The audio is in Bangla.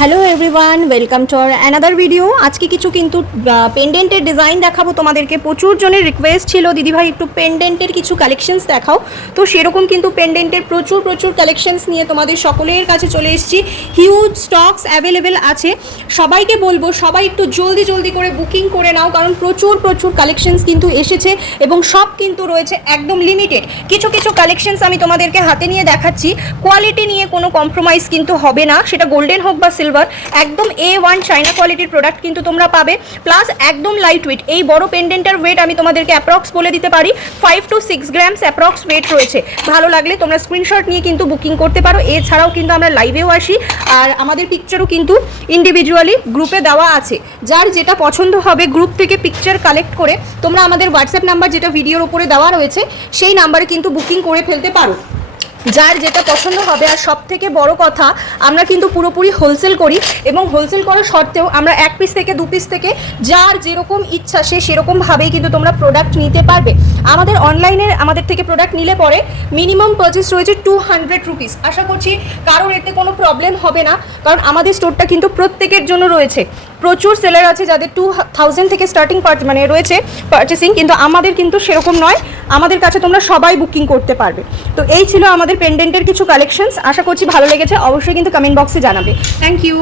Hello everyone, welcome to our another video. আজকে কিছু কিন্তু পেন্ডেন্টের ডিজাইন দেখাবো তোমাদেরকে। প্রচুর জনের রিকোয়েস্ট ছিল দিদিভাই একটু পেন্ডেন্টের কিছু কালেকশনস দেখাও, তো সেরকম কিন্তু পেন্ডেন্টের প্রচুর কালেকশনস নিয়ে তোমাদের সকলের কাছে চলে এসেছি। হিউজ স্টকস অ্যাভেলেবেল আছে। সবাইকে বলবো সবাই একটু জলদি করে বুকিং করে নাও, কারণ প্রচুর কালেকশনস কিন্তু এসেছে এবং সব কিন্তু রয়েছে একদম লিমিটেড। কিছু কালেকশনস আমি তোমাদেরকে হাতে নিয়ে দেখাচ্ছি। কোয়ালিটি নিয়ে কোনো কম্প্রোমাইজ কিন্তু হবে না, সেটা গোল্ডেন হোক বা সিলভার, একদম A1 চাইনা কোয়ালিটির প্রোডাক্ট কিন্তু তোমরা পাবে। প্লাস একদম লাইট ওয়েট। এই বড় পেন্ডেন্টের ওয়েট আমি তোমাদেরকে অ্যাপ্রক্স বলে দিতে পারি 5 to 6 গ্রামস অ্যাপ্রক্স ওয়েট রয়েছে। ভালো লাগলে তোমরা স্ক্রিনশট নিয়ে কিন্তু বুকিং করতে পারো। এছাড়াও কিন্তু আমরা লাইভেও আসি, আর আমাদের পিকচারও কিন্তু ইন্ডিভিজুয়ালি গ্রুপে দেওয়া আছে। যার যেটা পছন্দ হবে গ্রুপ থেকে পিকচার কালেক্ট করে তোমরা আমাদের হোয়াটসঅ্যাপ নাম্বার যেটা ভিডিওর উপরে দেওয়া রয়েছে সেই নাম্বারে কিন্তু বুকিং করে ফেলতে পারো, যার যেটা পছন্দ হবে। আর সব থেকে বড় কথা, আমরা কিন্তু পুরোপুরি হোলসেল করি এবং হোলসেল করার সত্ত্বেও আমরা 1 পিস থেকে 2 পিস থেকে যার যেরকম ইচ্ছা সে সেরকমভাবেই কিন্তু তোমরা প্রোডাক্ট নিতে পারবে। আমাদের অনলাইনে আমাদের থেকে প্রোডাক্ট নিলে পরে মিনিমাম পারচেস রয়েছে 200 রুপিস। আশা করছি কারোর এতে কোনো প্রবলেম হবে না, কারণ আমাদের স্টোরটা কিন্তু প্রত্যেকের জন্য রয়েছে। প্রচুর সেলার আছে যাদের 2000 থেকে স্টার্টিং মানে রয়েছে পারচেসিং, কিন্তু আমাদের কিন্তু সেরকম নয়। আমাদের কাছে তোমরা সবাই বুকিং করতে পারবে। তো এই ছিল আমাদের পেন্ডেন্টের কিছু কালেকশনস। আশা করছি ভালো লেগেছে। অবশ্যই কিন্তু কমেন্ট বক্সে জানাবে। Thank you.